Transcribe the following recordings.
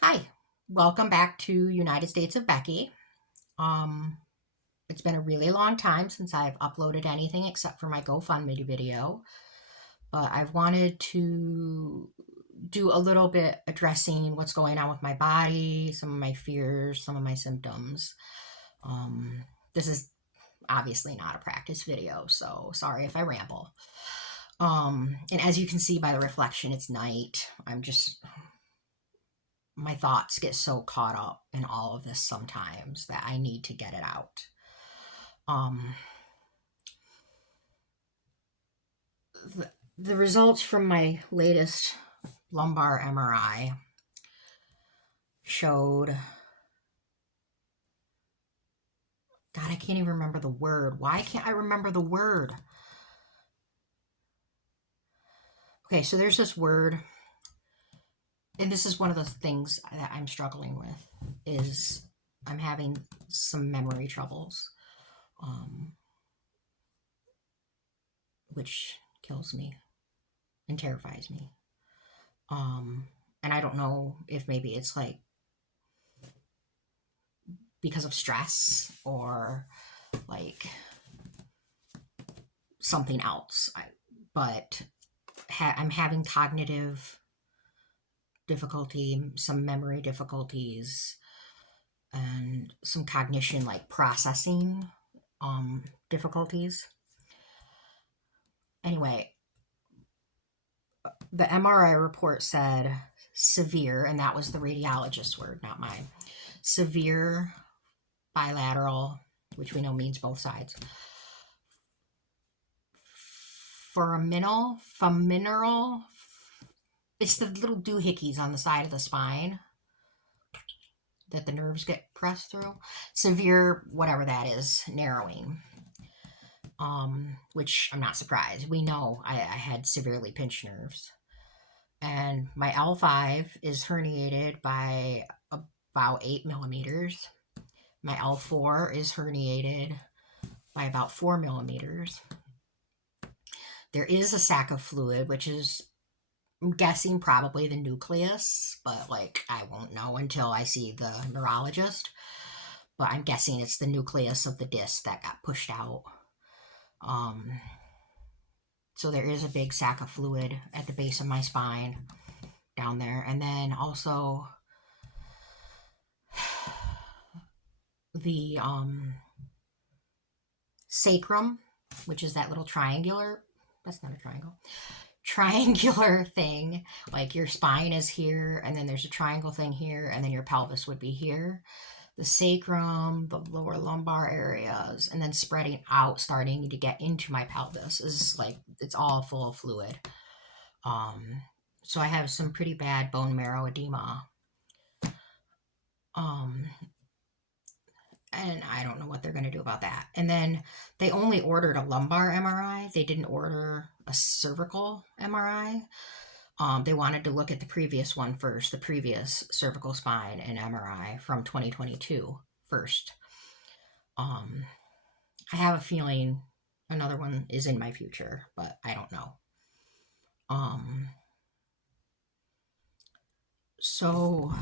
Hi, welcome back to United States of Becky. Um, it's been a really long time since I've uploaded anything except for my GoFundMe video, but I've wanted to do a little bit addressing what's going on with my body, some of my fears, some of my symptoms. This is obviously not a practice video, so sorry if I ramble. And as you can see by the reflection, it's night. My thoughts get so caught up in all of this sometimes that I need to get it out. Um, the results from my latest lumbar MRI showed, God, I can't even remember the word. Why can't I remember the word? Okay, so there's this word, and this is one of the things that I'm struggling with, is I'm having some memory troubles, um, which kills me and terrifies me. And I don't know if maybe it's like because of stress or like something else. But I'm having cognitive difficulty, some memory difficulties, and some cognition like processing difficulties. Anyway, the MRI report said severe, and that was the radiologist's word, not mine. Severe bilateral, which we know means both sides. Foraminal, it's the little doohickeys on the side of the spine that the nerves get pressed through. Severe, whatever that is, narrowing. Which I'm not surprised. We know I had severely pinched nerves. And my L5 is herniated by about 8 millimeters. My L4 is herniated by about 4 millimeters. There is a sac of fluid, which is, I'm guessing, probably the nucleus, but like I won't know until I see the neurologist. But I'm guessing it's the nucleus of the disc that got pushed out. Um, so there is a big sac of fluid at the base of my spine down there. And then also the sacrum, which is that little triangular, that's not a triangular thing. Like your spine is here, and then there's a triangle thing here, and then your pelvis would be here. The sacrum, the lower lumbar areas, and then spreading out, starting to get into my pelvis is like it's all full of fluid. Um, so I have some pretty bad bone marrow edema. Um, and I don't know what they're going to do about that. And then they only ordered a lumbar MRI. They didn't order a cervical MRI. They wanted to look at the previous one first, the previous cervical spine and MRI from 2022 first. Um, I have a feeling another one is in my future, but I don't know. Um, so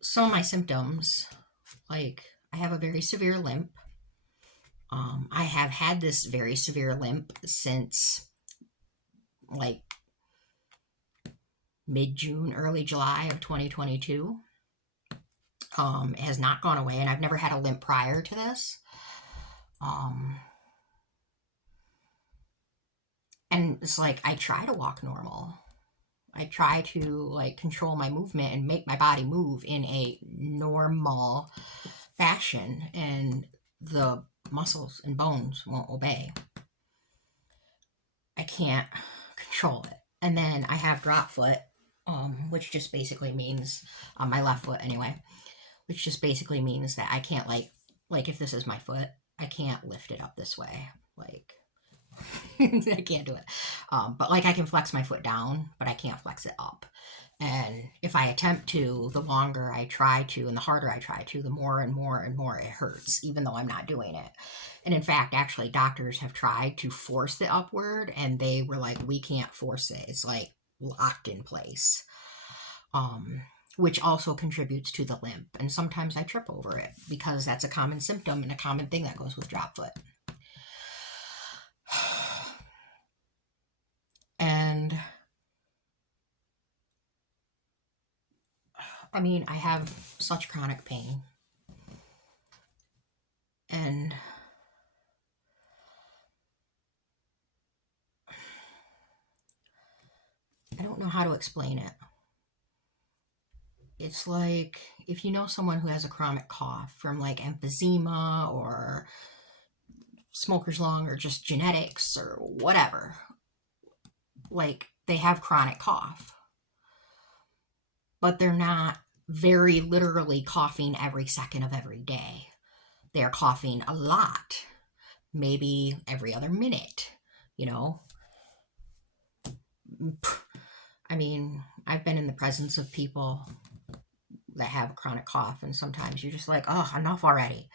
some of my symptoms, like I have a very severe limp. I have had this very severe limp since like mid June, early July of 2022. It has not gone away, and I've never had a limp prior to this. Um, and it's like I try to walk normal. I try to like control my movement and make my body move in a normal fashion, and the muscles and bones won't obey. I can't control it. And then I have drop foot, which just basically means on my left foot anyway, which just basically means that I can't like if this is my foot, I can't lift it up this way. Like I can't do it. But like I can flex my foot down, but I can't flex it up. And if I attempt to, the longer I try to and the harder I try to, the more and more and more it hurts, even though I'm not doing it. And in fact, actually, doctors have tried to force it upward, and they were like, we can't force it. It's like locked in place. which also contributes to the limp. And sometimes I trip over it because that's a common symptom and a common thing that goes with drop foot. And I mean, I have such chronic pain. And I don't know how to explain it. It's like if you know someone who has a chronic cough from like emphysema or smoker's lung or just genetics or whatever, like they have chronic cough, but they're not very literally coughing every second of every day. They're coughing a lot, maybe every other minute, you know? I mean, I've been in the presence of people that have a chronic cough, and sometimes you're just like, oh, enough already.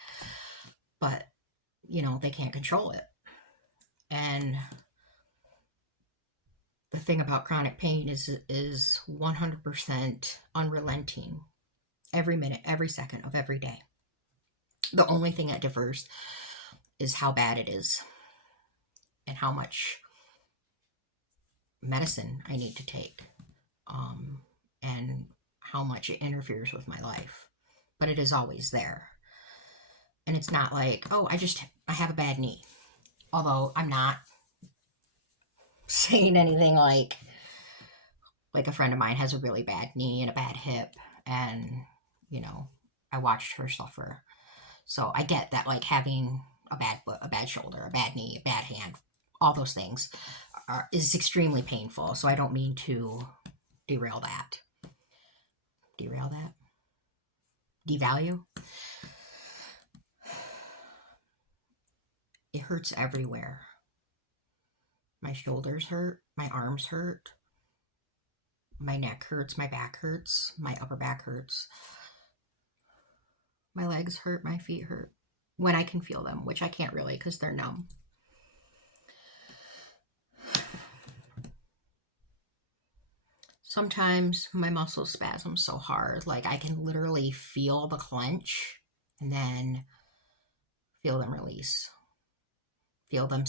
But, you know, they can't control it. And the thing about chronic pain is 100% unrelenting every minute, every second of every day. The only thing that differs is how bad it is and how much medicine I need to take, and how much it interferes with my life. But it is always there. And it's not like, oh, I have a bad knee. Although I'm not saying anything like a friend of mine has a really bad knee and a bad hip, and you know, I watched her suffer. So I get that, like, having a bad foot, a bad shoulder, a bad knee, a bad hand, all those things is extremely painful. So I don't mean to derail that. Derail that? Devalue? It hurts everywhere. My shoulders hurt, my arms hurt, my neck hurts, my back hurts, my upper back hurts. My legs hurt, my feet hurt when I can feel them, which I can't really because they're numb. Sometimes my muscles spasm so hard, like I can literally feel the clench and then feel them release. Feel them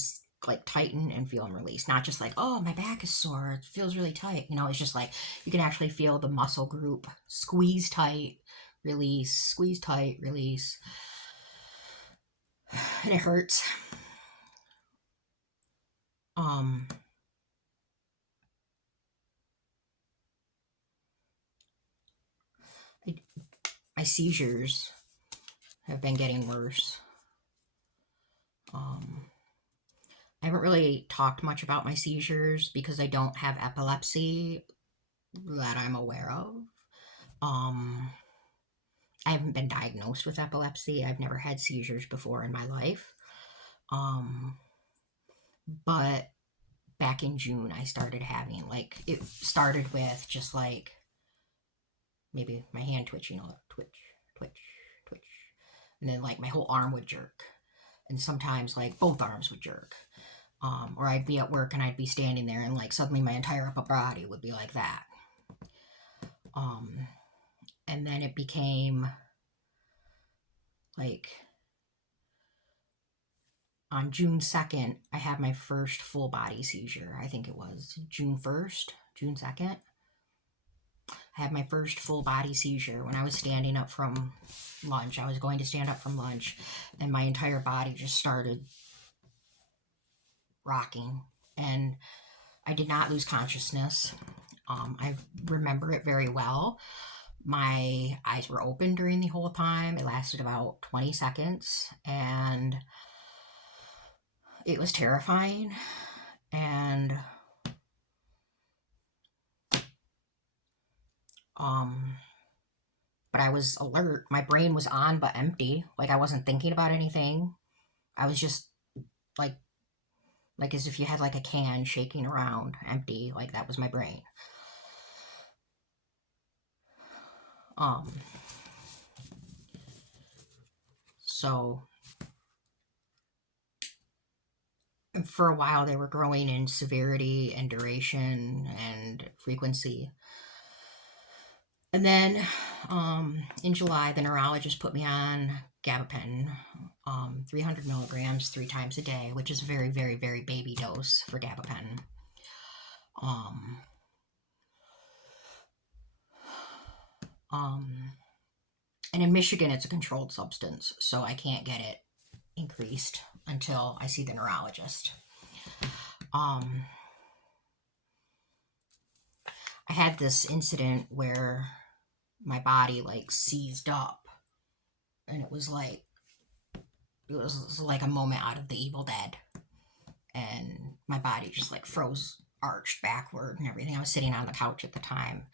like tighten and feel them release. Not just like, oh, my back is sore, it feels really tight. You know, it's just like you can actually feel the muscle group squeeze tight, release, squeeze tight, release. And it hurts. My seizures have been getting worse. I haven't really talked much about my seizures because I don't have epilepsy that I'm aware of. I haven't been diagnosed with epilepsy. I've never had seizures before in my life. But back in June, I started having, like, it started with just like maybe my hand twitching, twitch, twitch, twitch. And then like my whole arm would jerk. And sometimes like both arms would jerk. Or I'd be at work and I'd be standing there and like suddenly my entire upper body would be like that. And then it became like on June 2nd, I had my first full body seizure. I think it was June 1st, June 2nd. I had my first full body seizure when I was standing up from lunch. I was going to stand up from lunch, and my entire body just started rocking. And I did not lose consciousness. I remember it very well. My eyes were open during the whole time. It lasted about 20 seconds, and it was terrifying. And but I was alert. My brain was on but empty. Like I wasn't thinking about anything. I was just like as if you had like a can shaking around, empty. Like that was my brain. So for a while they were growing in severity and duration and frequency. And then in July, the neurologist put me on gabapentin, 300 milligrams 3 times a day, which is a very, very, very baby dose for gabapentin. Um, um, and in Michigan, it's a controlled substance, so I can't get it increased until I see the neurologist. I had this incident where my body like seized up, and it was like a moment out of The Evil Dead, and my body just like froze, arched backward, and everything. I was sitting on the couch at the time,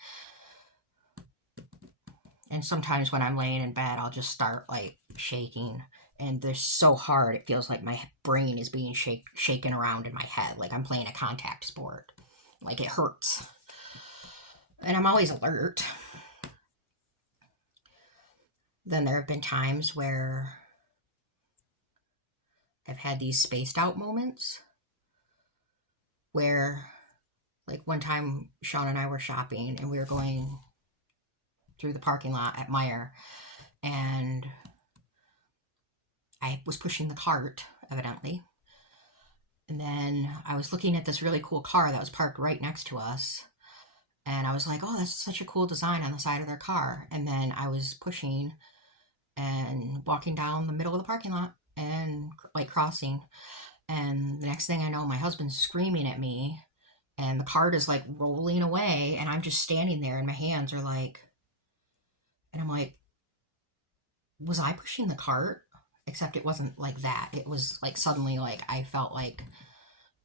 and sometimes when I'm laying in bed, I'll just start like shaking, and they're so hard it feels like my brain is being shaken around in my head, like I'm playing a contact sport. Like it hurts, and I'm always alert. Then there have been times where I've had these spaced out moments where, like one time, Sean and I were shopping and we were going through the parking lot at Meijer, and I was pushing the cart, evidently. And then I was looking at this really cool car that was parked right next to us. And I was like, oh, that's such a cool design on the side of their car. And then I was pushing and walking down the middle of the parking lot and like crossing. And the next thing I know, my husband's screaming at me, and the cart is like rolling away. And I'm just standing there, and my hands are like, and I'm like, was I pushing the cart? Except it wasn't like that. It was like suddenly, like, I felt like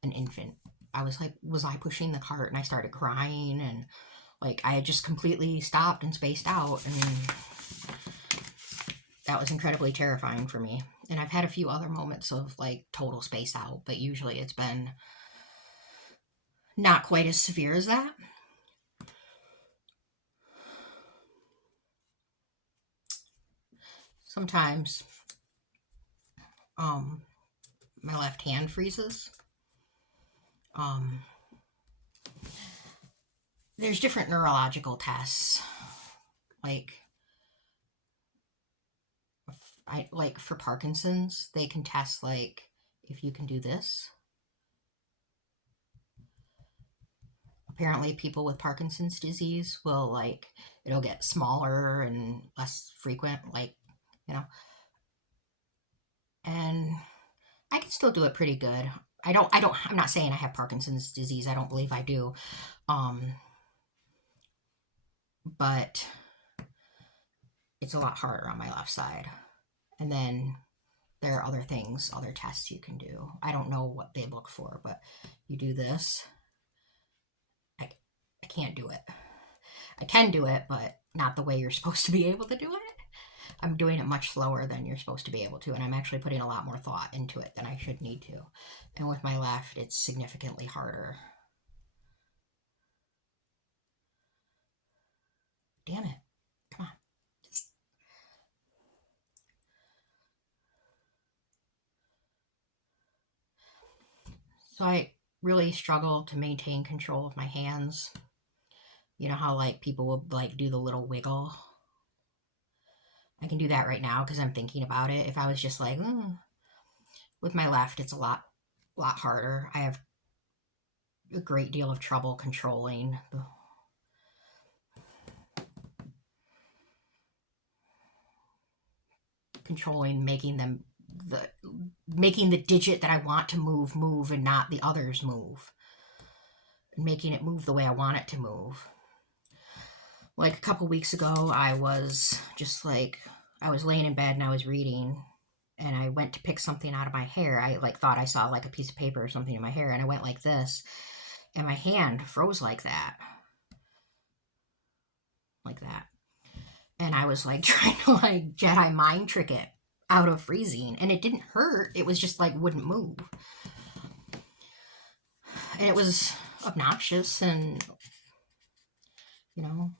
an infant. I was like, was I pushing the cart? And I started crying, and like I had just completely stopped and spaced out, and that was incredibly terrifying for me. And I've had a few other moments of like total space out, but usually it's been not quite as severe as that. Sometimes um my left hand freezes. Um there's different neurological tests. Like I like for Parkinson's, they can test like if you can do this. Apparently people with Parkinson's disease will like it'll get smaller and less frequent, like, you know. And I can still do it pretty good. I'm not saying I have Parkinson's disease. I don't believe I do. Um but it's a lot harder on my left side. And then there are other things, other tests you can do. I don't know what they look for, but you do this. I can't do it. I can do it, but not the way you're supposed to be able to do it. I'm doing it much slower than you're supposed to be able to, and I'm actually putting a lot more thought into it than I should need to. And with my left, it's significantly harder. Damn it. Come on. So I really struggle to maintain control of my hands. You know how like people will like do the little wiggle? I can do that right now because I'm thinking about it. If I was just like, with my left, it's a lot harder. I have a great deal of trouble controlling the making the digit that I want to move and not the others move. And making it move the way I want it to move. Like a couple weeks ago, I was just like I was laying in bed and I was reading, and I went to pick something out of my hair. I like thought I saw like a piece of paper or something in my hair, and I went like this, and my hand froze like that. Like that. And I was like trying to like Jedi mind trick it out of freezing, and it didn't hurt. It was just like wouldn't move. And it was obnoxious, and you know,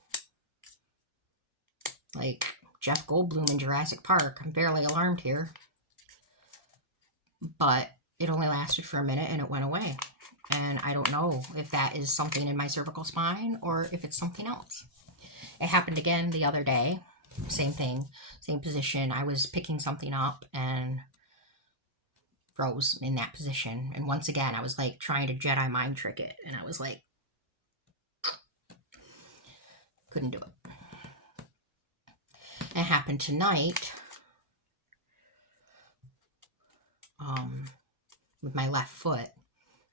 like Jeff Goldblum in Jurassic Park. I'm fairly alarmed here. But it only lasted for a minute and it went away. And I don't know if that is something in my cervical spine or if it's something else. It happened again the other day. Same thing, same position. I was picking something up and froze in that position. And once again, I was like trying to Jedi mind trick it. And I was like, couldn't do it. It happened tonight with my left foot.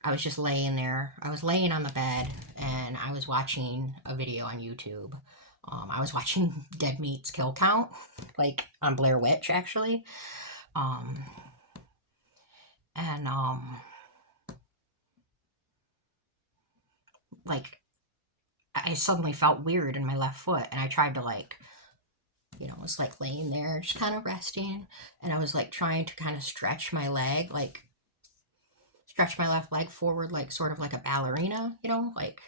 I was just laying there. I was laying on the bed and I was watching a video on YouTube. I was watching Dead Meat's Kill Count, like on Blair Witch, actually. And like I suddenly felt weird in my left foot, and I tried to like, was like laying there, just kind of resting, and I was like trying to kind of stretch my leg, like stretch my left leg forward, like sort of like a ballerina, like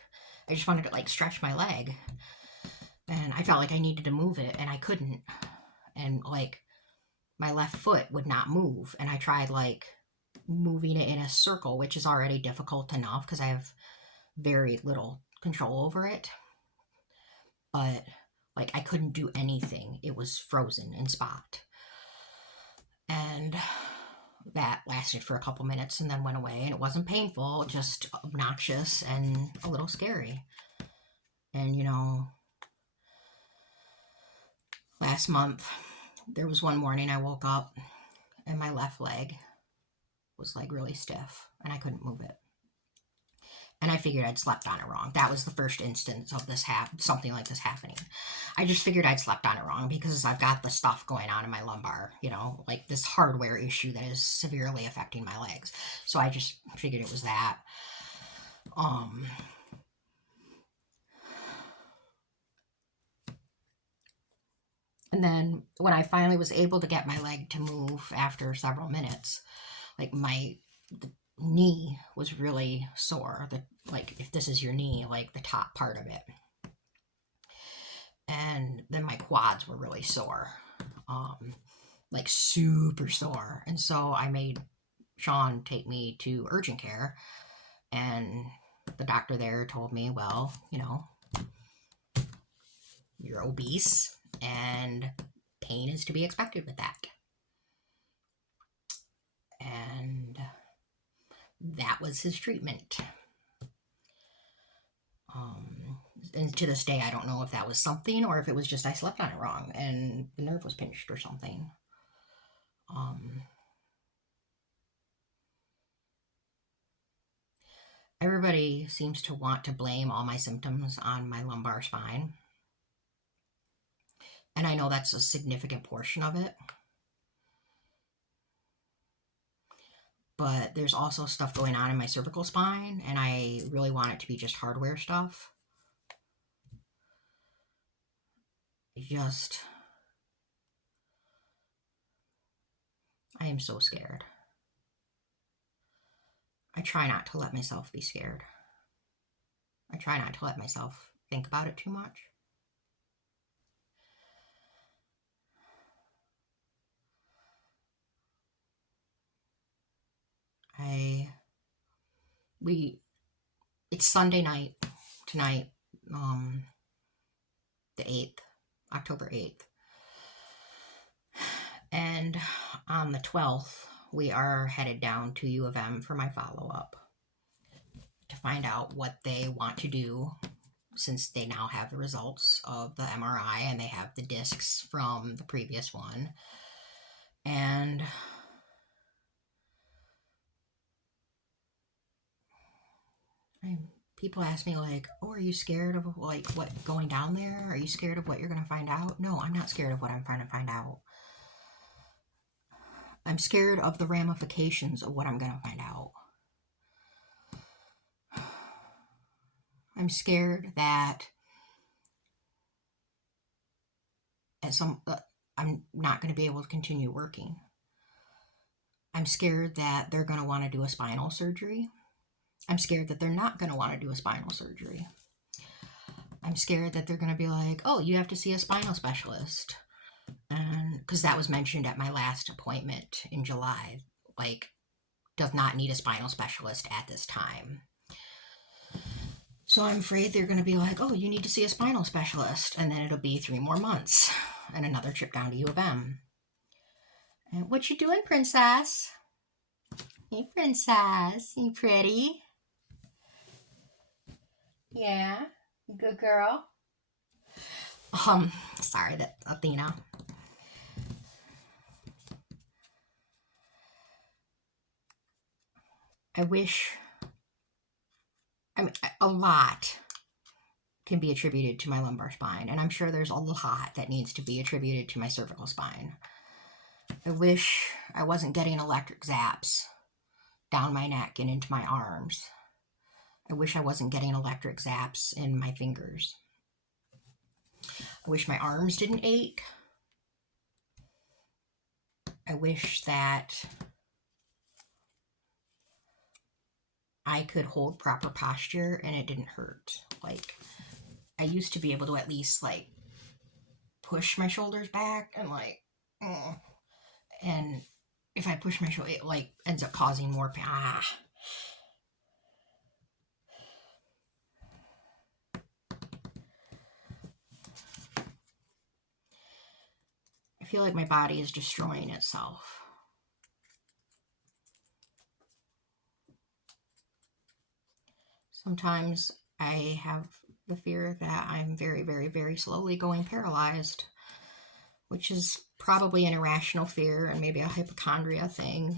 I just wanted to like stretch my leg, and I felt like I needed to move it, and I couldn't, and like my left foot would not move, and I tried like moving it in a circle, which is already difficult enough because I have very little control over it, but like I couldn't do anything. It was frozen in spot. And that lasted for a couple minutes and then went away, and it wasn't painful, just obnoxious and a little scary. And last month there was one morning I woke up and my left leg was like really stiff and I couldn't move it. And I figured I'd slept on it wrong. That was the first instance of something like this happening. I just figured I'd slept on it wrong because I've got the stuff going on in my lumbar, like this hardware issue that is severely affecting my legs. So I just figured it was that. And then when I finally was able to get my leg to move after several minutes, like the knee was really sore. Like if this is your knee, like the top part of it. And then my quads were really sore, like super sore. And so I made Sean take me to urgent care, and the doctor there told me, well, you're obese and pain is to be expected with that. And that was his treatment. And to this day, I don't know if that was something or if it was just I slept on it wrong and the nerve was pinched or something. Everybody seems to want to blame all my symptoms on my lumbar spine. And I know that's a significant portion of it. But there's also stuff going on in my cervical spine, and I really want it to be just hardware stuff. I am so scared. I try not to let myself be scared. I try not to let myself think about it too much. It's Sunday night tonight, the 8th, October 8th. And on the 12th, we are headed down to U of M for my follow-up to find out what they want to do, since they now have the results of the MRI and they have the discs from the previous one. And people ask me like, oh, are you scared of like what going down there? Are you scared of what you're going to find out? No, I'm not scared of what I'm trying to find out. I'm scared of the ramifications of what I'm going to find out. I'm scared that I'm not going to be able to continue working. I'm scared that they're going to want to do a spinal surgery. I'm scared that they're not going to want to do a spinal surgery. I'm scared that they're going to be like, oh, you have to see a spinal specialist. And because that was mentioned at my last appointment in July, like, does not need a spinal specialist at this time. So I'm afraid they're going to be like, oh, you need to see a spinal specialist. And then it'll be 3 more months and another trip down to U of M. And what you doing, princess? Hey, princess. You pretty? Yeah. Good girl. Sorry, that Athena. I wish, I mean, a lot can be attributed to my lumbar spine, and I'm sure there's a lot that needs to be attributed to my cervical spine. I wish I wasn't getting electric zaps down my neck and into my arms. I wish I wasn't getting electric zaps in my fingers. I wish my arms didn't ache. I wish that I could hold proper posture and it didn't hurt. Like, I used to be able to at least, like, push my shoulders back and, like, and if I push my shoulder, it, like, ends up causing more pain. I feel like my body is destroying itself. Sometimes I have the fear that I'm very, very, very slowly going paralyzed, which is probably an irrational fear and maybe a hypochondria thing.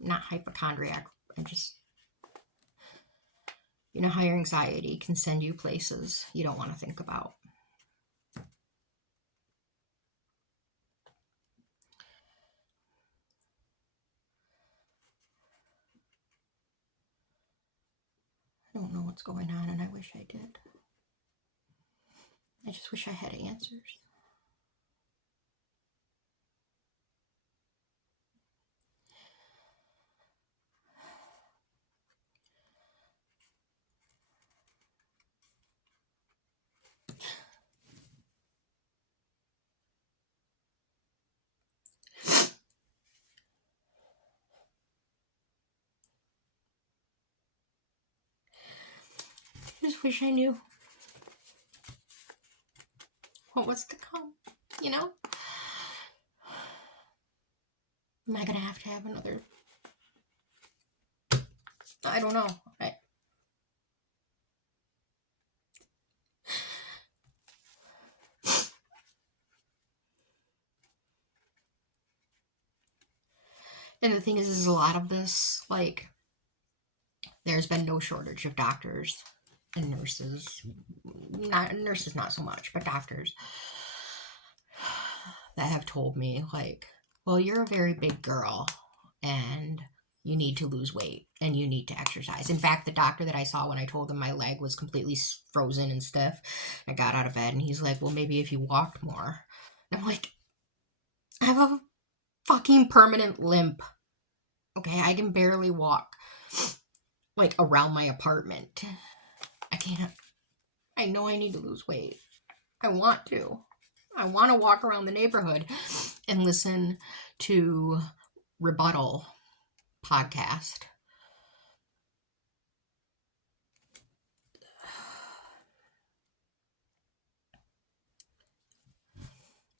Not hypochondriac, I'm just, you know how your anxiety can send you places you don't want to think about. I don't know what's going on, and I wish I did. I just wish I had answers. I just wish I knew what was to come, you know? Am I gonna have to have another? I don't know. And the thing is a lot of this, like, there's been no shortage of doctors and nurses. Not nurses, not so much, but doctors that have told me, like, well, you're a very big girl and you need to lose weight and you need to exercise. In fact, the doctor that I saw when I told him my leg was completely frozen and stiff, I got out of bed and he's like, well, maybe if you walked more. And I'm like, I have a fucking permanent limp. Okay, I can barely walk, like, around my apartment. I can't. I know I need to lose weight. I want to. I want to walk around the neighborhood and listen to Rebuttal podcast.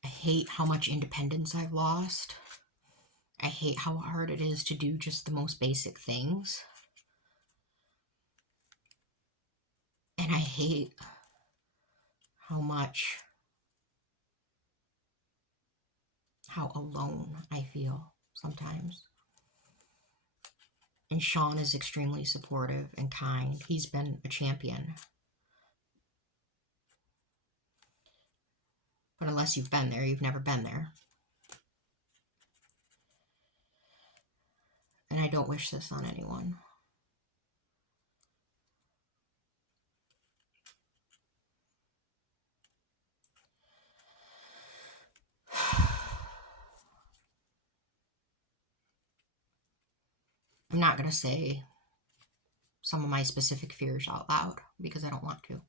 I hate how much independence I've lost. I hate how hard it is to do just the most basic things. And I hate how alone I feel sometimes. And Sean is extremely supportive and kind. He's been a champion. But unless you've been there, you've never been there. And I don't wish this on anyone. I'm not going to say some of my specific fears out loud because I don't want to.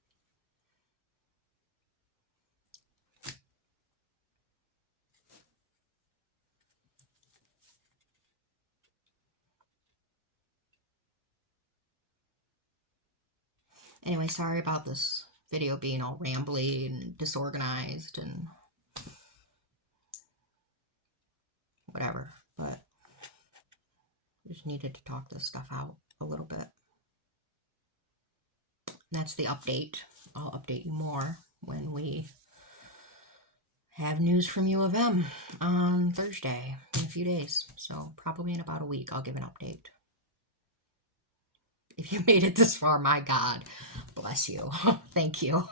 Anyway, sorry about this video being all rambly and disorganized and whatever, but just needed to talk this stuff out a little bit. That's the update. I'll update you more when we have news from U of M on Thursday in a few days. So probably in about a week, I'll give an update. If you made it this far, my God, bless you. Thank you.